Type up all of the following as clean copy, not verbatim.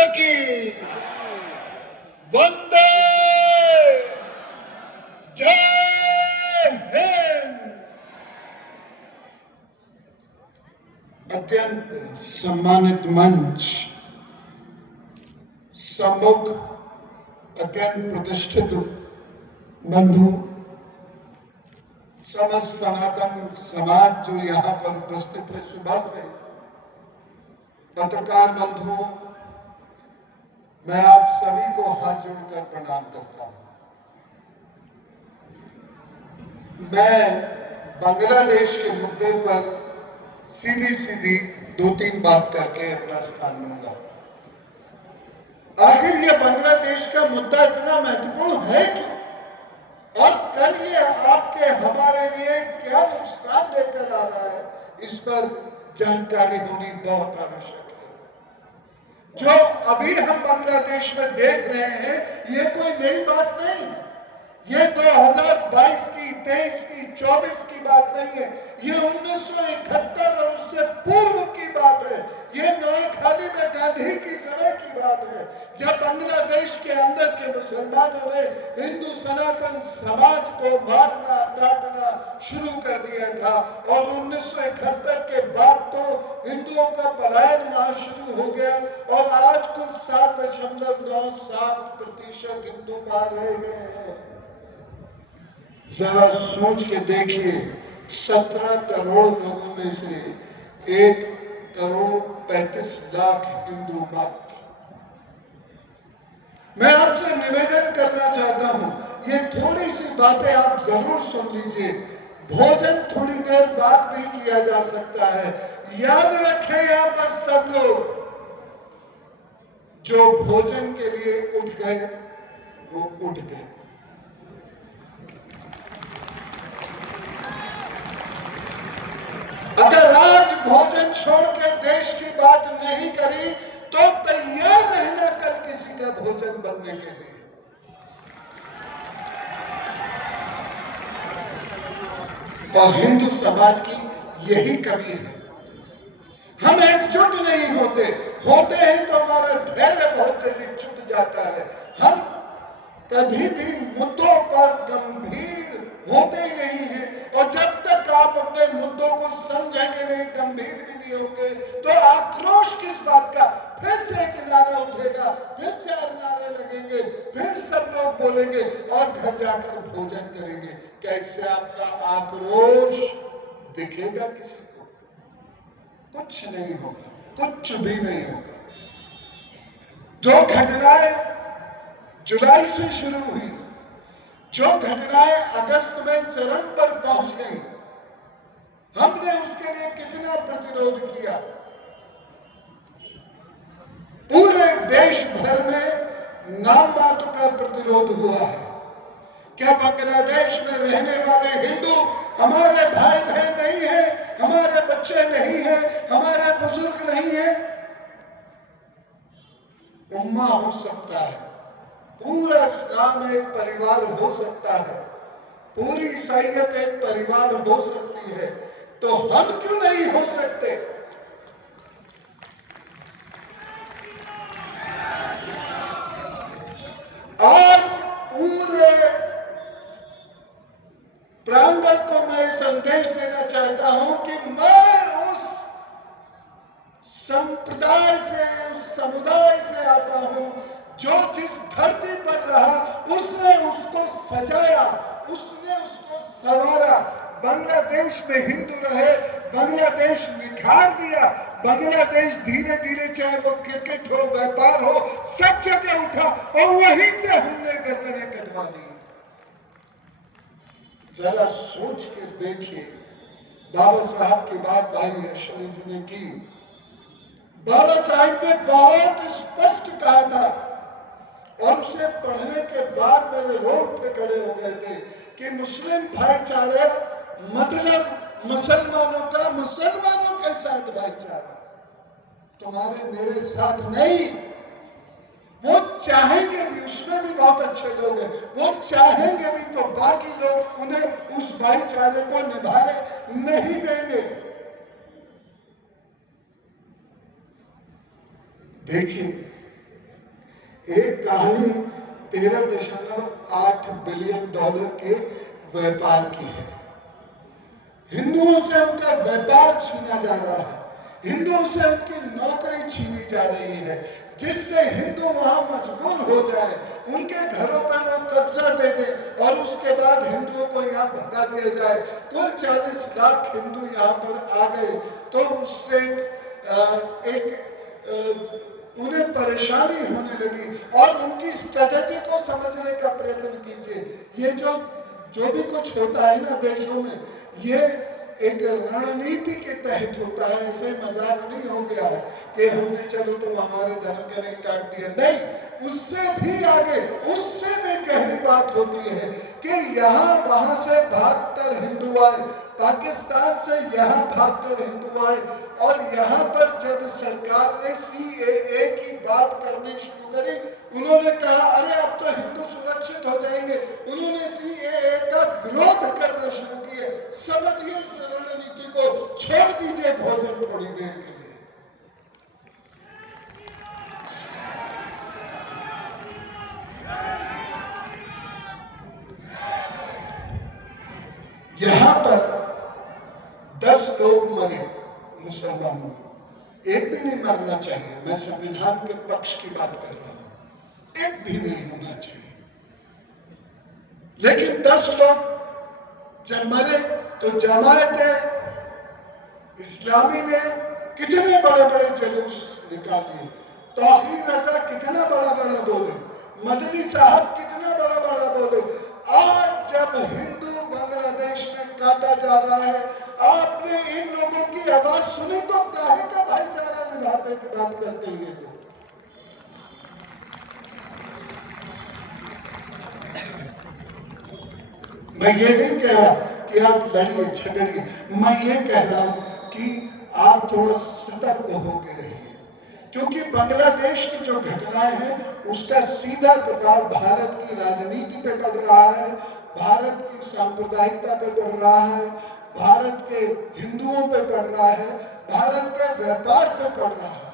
माता की वंदे जय हिंद। अत्यंत सम्मानित मंच, सम्मुख अत्यंत प्रतिष्ठित बंधु, समस्त सनातन समाज जो यहाँ पर उपस्थित है, सुबह से पत्रकार बंधुओं, मैं आप सभी को हाथ जोड़कर प्रणाम करता हूं। मैं बांग्लादेश के मुद्दे पर सीधी सीधी 2-3 बात करके अपना स्थान लूंगा। आखिर ये बांग्लादेश का मुद्दा इतना महत्वपूर्ण है क्यों, और कल ये आपके हमारे लिए क्या नुकसान लेकर आ रहा है, इस पर जानकारी होनी बहुत आवश्यक है। जो अभी हम बांग्लादेश में देख रहे हैं, ये कोई नई बात नहीं है। ये 2022 की, 23 की, 24 की बात नहीं है। ये 1971 और उससे पूर्व की बात है। ये नोएखाली में गांधी की समय की बात है, जब बांग्लादेश के अंदर के मुसलमानों ने हिंदू सनातन समाज को मारना काटना शुरू कर दिया था। और 1971 के बाद तो हिंदुओं का पलायन वहां शुरू हो गया और आज कुल 7.97% हिंदू बाहर रह गए हैं। जरा सोच के देखिए, 17 करोड़ लोगों में से 1,35,00,000 हिंदू मात्र। मैं आपसे निवेदन करना चाहता हूं, ये थोड़ी सी बातें आप जरूर सुन लीजिए। भोजन थोड़ी देर बाद भी किया जा सकता है। याद रखें, यहां पर सब लोग जो भोजन के लिए उठ गए वो उठ गए। अगर आज भोजन छोड़ के देश की बात नहीं करी तो तैयार रहना कल किसी का भोजन बनने के लिए। और हिंदू समाज की यही कमी है, हम एकजुट नहीं होते हैं तो हमारा धैर्य बहुत जल्दी छूट जाता है। हम कभी भी मुद्दों पर गंभीर होते ही नहीं हैं, और जब तक आप अपने मुद्दों को समझेंगे नहीं, गंभीर भी नहीं होंगे, तो आक्रोश किस बात का। फिर से एक नारा उठेगा, फिर 4 नारे लगेंगे, फिर सब लोग बोलेंगे और घर जाकर भोजन करेंगे। कैसे आपका आक्रोश दिखेगा किसी को? कुछ नहीं होगा, कुछ भी नहीं होगा। जो घटनाएं जुलाई से शुरू हुई, जो घटनाएं अगस्त में चरम पर पहुंच गई, हमने उसके लिए कितना प्रतिरोध किया। पूरे देश भर में नाम मात्र का प्रतिरोध हुआ है। क्या बांग्लादेश में रहने वाले हिंदू हमारे भाई बहन नहीं है, हमारे बच्चे नहीं है, हमारे बुजुर्ग नहीं है? उम्मा हो सकता है, पूरा इस्लाम एक परिवार हो सकता है, पूरी ईसाईयत एक परिवार हो सकती है, तो हम क्यों नहीं हो सकते? आज पूरे प्रांगण को मैं संदेश देना चाहता हूं कि मैं उस संप्रदाय से, उस समुदाय से आता हूं जो जिस धरती पर रहा उसने उसको सजाया, उसने उसको संवारा। बांग्लादेश में हिंदू रहे, बांग्लादेश निखार दिया, बांग्लादेश धीरे धीरे, चाहे वो क्रिकेट हो, व्यापार हो, सब जगह उठा और वहीं से हमने गर्दनें कटवा दी। जरा सोच के देखिए, बाबा साहब की बात भाई अश्विनी जी ने की। बाबा साहब ने बहुत स्पष्ट कहा था, और उसे पढ़ने के बाद मेरे रोड पे खड़े हो गए थे कि मुस्लिम भाईचारा मतलब मुसलमानों का मुसलमानों के साथ भाईचारा, तुम्हारे मेरे साथ नहीं। वो चाहेंगे भी, उसमें भी बहुत अच्छे लोग हैं, वो चाहेंगे भी तो बाकी लोग उन्हें उस भाईचारे को निभाने नहीं देंगे। देखिए, एक कहानी 13.8 बिलियन डॉलर के व्यापार की है। हिंदुओं से उनका व्यापार छीना जा रहा है, हिंदुओं से उनकी नौकरी छीनी जा रही है, जिससे हिंदू वहां मजबूर हो जाए, उनके घरों पर वो कब्जा दे दे और उसके बाद हिंदुओं को यहाँ भगा दिया जाए। कुल 40 लाख हिंदू यहाँ पर आ गए तो उससे उन्हें परेशानी होने लगी और उनकी स्ट्रेटेजी को समझने का प्रयत्न कीजिए। ये जो भी कुछ होता है ना देशों में, ये एक रणनीति के तहत होता है। ऐसे मजाक नहीं हो गया है कि हमने चलो तो हमारे धर्म का नहीं काट दिया, नहीं, उससे भी आगे, उससे भी गहरी बात होती है कि यहाँ वहां से भागकर हिंदू आए, पाकिस्तान से यहाँ भागकर हिंदू आए और यहाँ पर जब सरकार ने CAA की बात करनी शुरू करी, उन्होंने कहा अरे अब तो हिंदू सुरक्षित हो जाएंगे, उन्होंने CAA का विरोध करना शुरू किया। समझिए इस रणनीति को, छोड़ दीजिए भोजन थोड़ी देर के लिए। यहां पर 10 लोग मरे मुसलमानों में, एक भी नहीं मरना चाहिए। मैं संविधान के पक्ष की बात कर रहा हूं, एक भी नहीं होना चाहिए, लेकिन 10 लोग जब मरे तो जमायत इस्लामी ने कितने बड़े बड़े जुलूस निकाले, तौहीद रजा कितना बड़ा बड़ा बोले, मदनी साहब कितना बड़ा बड़ा बोले। आज जब हिंदू बांग्लादेश में काटा जा रहा है, आपने इन लोगों की आवाज सुनी तो काहे का भाईचारा निभाने की बात करते हैं। मैं ये नहीं कह रहा कि आप लड़िए झगड़िए, मैं ये कह रहा हूं कि आप थोड़ा सतर्क होकर रहिए, क्योंकि बांग्लादेश की जो घटनाएं हैं उसका सीधा प्रभाव भारत की राजनीति पे पड़ रहा है, भारत की सांप्रदायिकता पे पड़ रहा है, भारत के हिंदुओं पे पड़ रहा है, भारत के व्यापार पे पड़ रहा है।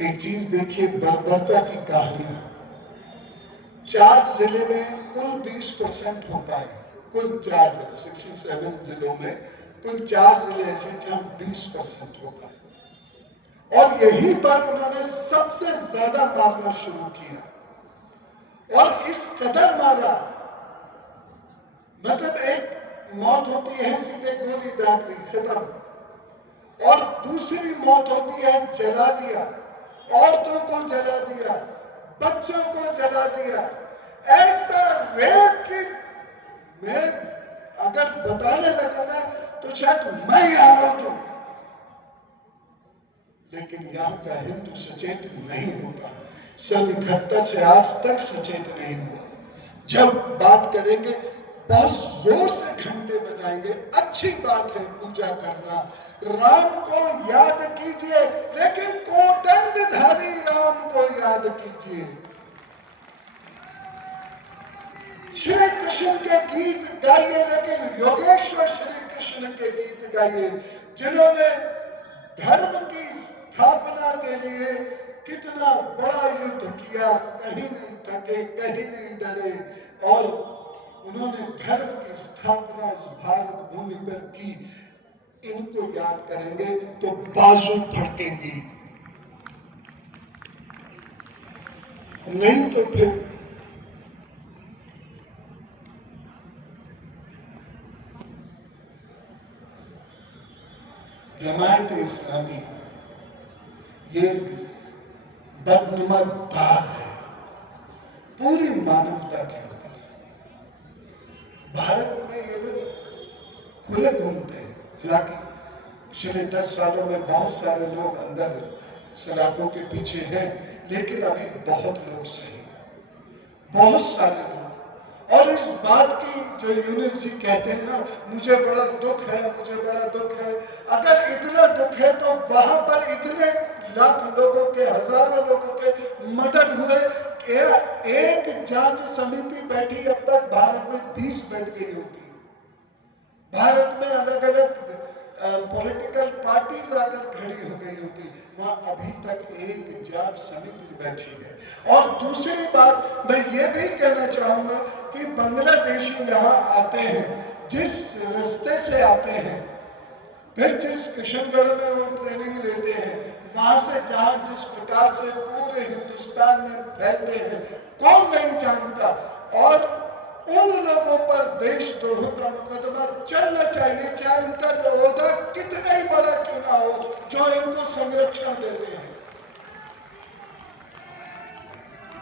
एक चीज देखिए, बर्बरता की कहानी, 4 जिले में कुल 20% हो पाए, कुल 4 जिले, 67 जिलों में कुल 4 जिले ऐसे जहां 20% हो पाए, और यही पर उन्होंने सबसे ज्यादा मारना शुरू किया और इस कदर मारा, मतलब एक मौत होती है सीधे गोली दाग दी, खत्म, और दूसरी मौत होती है जला दिया, औरतों को जला दिया, बच्चों को जला दिया। ऐसा रेप की मैं अगर बताने लगूंगा तो शायद मैं ही आरोप दूं, लेकिन यहां का हिंदू सचेत नहीं होता। सन 71 से आज तक सचेत नहीं हुआ। जब बात करेंगे बहुत जोर से घंटे बजाएंगे, अच्छी बात है पूजा करना, राम को याद कीजिए, लेकिन कोदंडधारी राम को याद कीजिए। श्री कृष्ण के गीत गाइए, लेकिन योगेश्वर श्री कृष्ण के गीत गाइए, जिन्होंने धर्म की स्थापना के लिए कितना बड़ा युद्ध किया, कहीं नहीं थके, कहीं नहीं डरे, और उन्होंने धर्म की स्थापना इस भारत भूमि पर की। इनको याद करेंगे तो बाजू फड़केंगी, नहीं तो फिर जमायत इस्लामी ये बदनुमा दाग है पूरी मानवता के ऊपर। भारत में ये लोग खुले घूमते हैं, हालांकि पिछले 10 सालों में बहुत सारे लोग अंदर सलाखों के पीछे हैं, लेकिन अभी बहुत लोग चाहिए, बहुत सारे लोग। और इस बात की जो यूनुस जी कहते हैं ना, मुझे बड़ा दुख है, मुझे बड़ा दुख है, अगर इतना दुख है तो वहां पर इतने लाख लोगों के, हजारों लोगों के मर्डर हुए, एक जांच समिति बैठी, अब तक भारत में 20 बैठ गई होगी। भारत में अलग अलग पॉलिटिकल पार्टीज आकर खड़ी हो गई होती, वहां अभी तक एक जांच समिति बैठी है। और दूसरी बात मैं ये भी कहना चाहूंगा कि बांग्लादेशी यहाँ आते हैं, जिस रास्ते से आते हैं, फिर जिस किशनगढ़ में वो ट्रेनिंग लेते हैं, वहां से जहां जिस प्रकार से पूरे हिंदुस्तान में फैलते हैं, कौन नहीं जानता। और उन लोगों पर देशद्रोह का मुकदमा चलना चाहिए, चाहे उनका ओहदा कितना ही बड़ा क्यों ना हो, जो इनको संरक्षण देते हैं।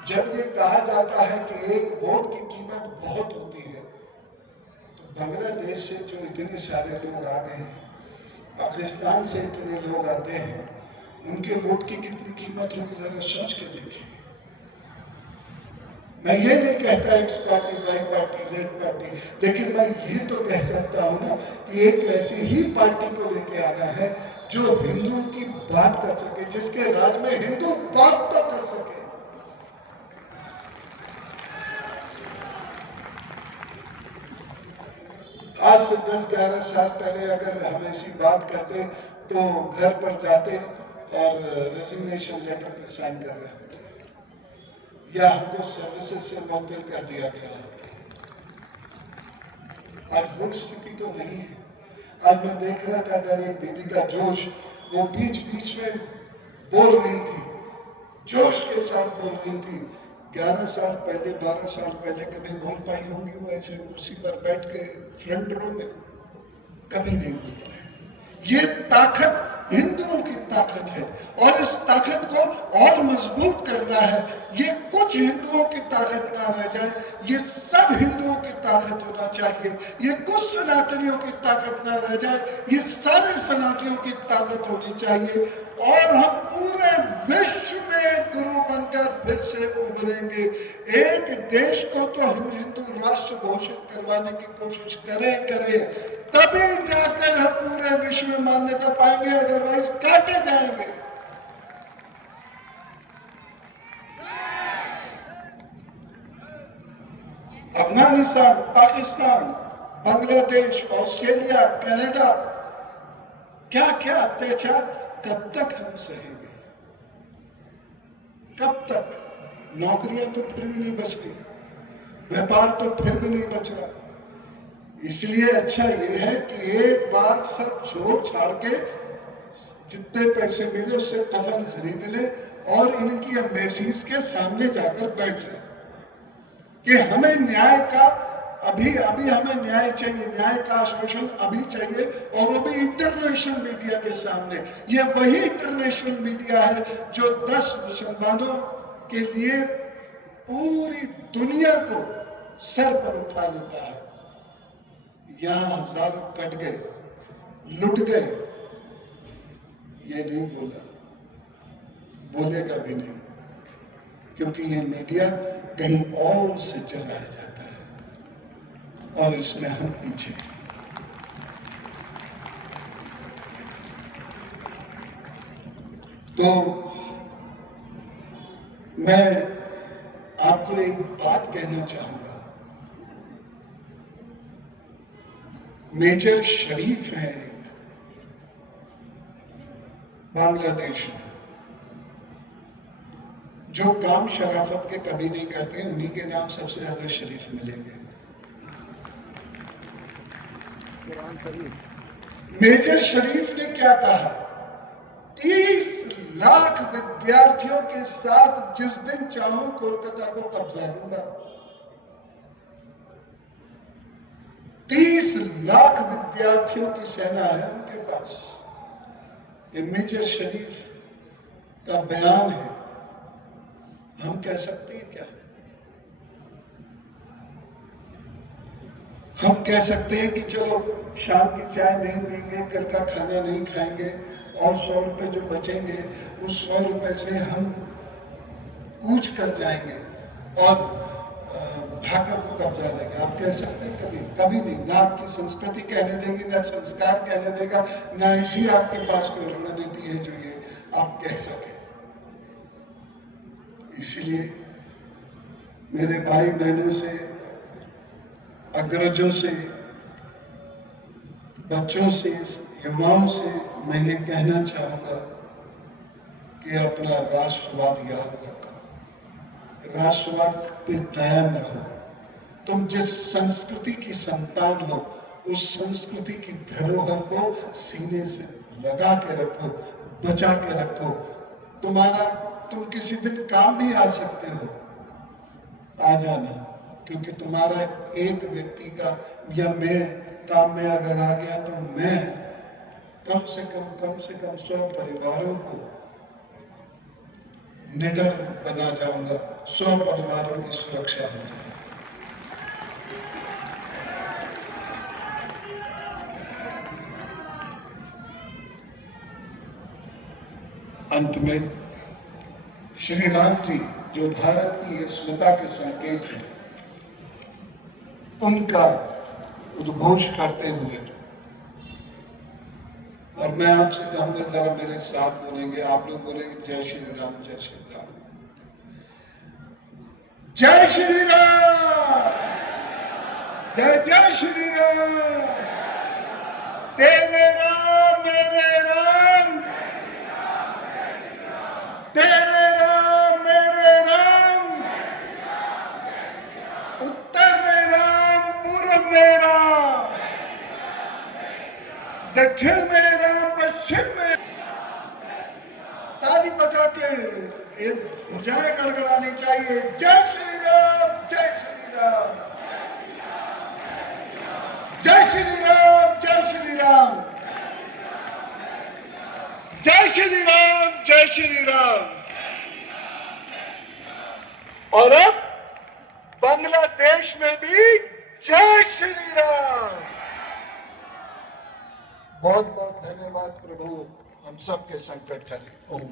जब ये कहा जाता है कि एक वोट की कीमत बहुत होती है, तो बांग्लादेश से जो इतने सारे लोग आ गए हैं, पाकिस्तान से इतने लोग आते हैं, उनके वोट की कितनी कीमत होगी, जरा सोच के देखिए। मैं ये नहीं कहता X party, Y party, Z party, लेकिन मैं ये तो कह सकता हूं ना कि एक ऐसी ही पार्टी को लेके आना है जो हिंदुओं की बात कर सके, जिसके राज में हिंदू बात तो कर सके। आज से 10-11 साल पहले अगर हम ऐसी बात करते तो घर पर जाते और रेजिग्नेशन लेटर पर साइन कर रहे होते, या हमको सर्विसेज से मुअत्तल कर दिया गया होता। आज वो स्थिति तो नहीं है। आज मैं देख रहा था अगर एक दीदी का जोश, वो बीच बीच में बोल रही थी, जोश के साथ बोल रही थी। 11 साल पहले, 12 साल पहले कभी बोल पाई होंगी वो ऐसे कुर्सी पर बैठ के फ्रंट रो में? कभी नहीं बोल पाए। ये ताकत हिंदुओं की ताकत है, और इस ताकत को और मजबूत करना है। ये कुछ हिंदुओं की ताकत ना रह जाए, ये सब हिंदुओं की ताकत होना चाहिए। ये कुछ सनातनियों की ताकत ना रह जाए, ये सारे सनातनियों की ताकत होनी चाहिए। और हम पूरे विश्व में गुरु बनकर फिर से उभरेंगे। एक देश को तो हम हिंदू राष्ट्र घोषित करवाने की कोशिश करें, तभी जाकर हम पूरे विश्व में मान्यता पाएंगे, अदरवाइज काटे जाएंगे। अफगानिस्तान, पाकिस्तान, बांग्लादेश, ऑस्ट्रेलिया, कनाडा, क्या क्या अत्याचार कब तक हम सहेंगे? कब तक? नौकरियां तो फिर भी नहीं बच रही, व्यापार तो फिर भी नहीं बच रहा। इसलिए अच्छा ये है कि एक बार सब छोड़ छाड़ के जितने पैसे मिले उससे कफन खरीद ले और इनकी एम्बेसीज के सामने जाकर बैठ जाए कि हमें न्याय का अभी हमें न्याय चाहिए, न्याय का आश्वासन अभी चाहिए, और वो भी इंटरनेशनल मीडिया के सामने। ये वही इंटरनेशनल मीडिया है जो 10 मुसलमानों के लिए पूरी दुनिया को सर पर उठा लेता है। यहाँ हजारों कट गए, लुट गए, ये नहीं बोला, बोलेगा भी नहीं, क्योंकि ये मीडिया कहीं और से चलाया जाता है और इसमें हम पीछे। तो मैं आपको एक बात कहना चाहूंगा। मेजर शरीफ है एक बांग्लादेश में, जो काम शराफत के कभी नहीं करते, उन्हीं के नाम सबसे ज्यादा शरीफ मिलेंगे। मेजर शरीफ ने क्या कहा? 30 लाख विद्यार्थियों के साथ जिस दिन चाहूं कोलकाता को कब्जा लूंगा। 30 लाख विद्यार्थियों की सेना है उनके पास। ये मेजर शरीफ का बयान है। हम कह सकते हैं क्या? हम कह सकते हैं कि चलो शाम की चाय नहीं पीएंगे, कल का खाना नहीं खाएंगे, और 100 रुपए जो बचेंगे उस 100 रुपए से हम कूच कर जाएंगे और ढाका को कब्जा लेंगे। आप कह सकते हैं? कभी कभी नहीं। ना आपकी संस्कृति कहने देगी, ना संस्कार कहने देगा, ना ऐसी आपके पास कोई रणनीति है जो ये आप कह सके। इसलिए मेरे भाई बहनों से, अग्रजों से बच्चों से, युवाओं से मैं ये कहना चाहूंगा कि अपना राष्ट्रवाद याद रखो, राष्ट्रवाद पे कायम रहो। तुम जिस संस्कृति की संतान हो, उस संस्कृति की धरोहर को सीने से लगा के रखो, बचा के रखो। तुम किसी दिन काम भी आ सकते हो, आ जाना, क्योंकि तुम्हारा एक व्यक्ति का या मैं काम में अगर आ गया तो मैं कम से कम 100 परिवारों को निडर बना जाऊंगा, 100 परिवारों की सुरक्षा हो जाएगी। अंत में श्री राम जी जो भारत की अस्मिता के संकेत हैं, उनका उद्घोष करते हुए, और मैं आपसे कहूंगा जरा मेरे साथ बोलेंगे, आप लोग बोलेंगे जय श्री राम, जय श्री राम, जय श्री राम, जय जय श्री राम। तेरे राम मेरे राम, तेरे राम मेरे राम, उत्तर में राम, पूर्व में राम, दक्षिण में राम, पश्चिम में। ताली बजा के एक भुजाएं गड़गड़ानी चाहिए। जय श्री राम, जय श्री राम, जय श्री राम, जय श्री राम, जय श्री राम, जय श्री राम। और अब बांग्लादेश में भी जय श्री राम। बहुत बहुत धन्यवाद प्रभु, हम सबके संकट हरे। ओम।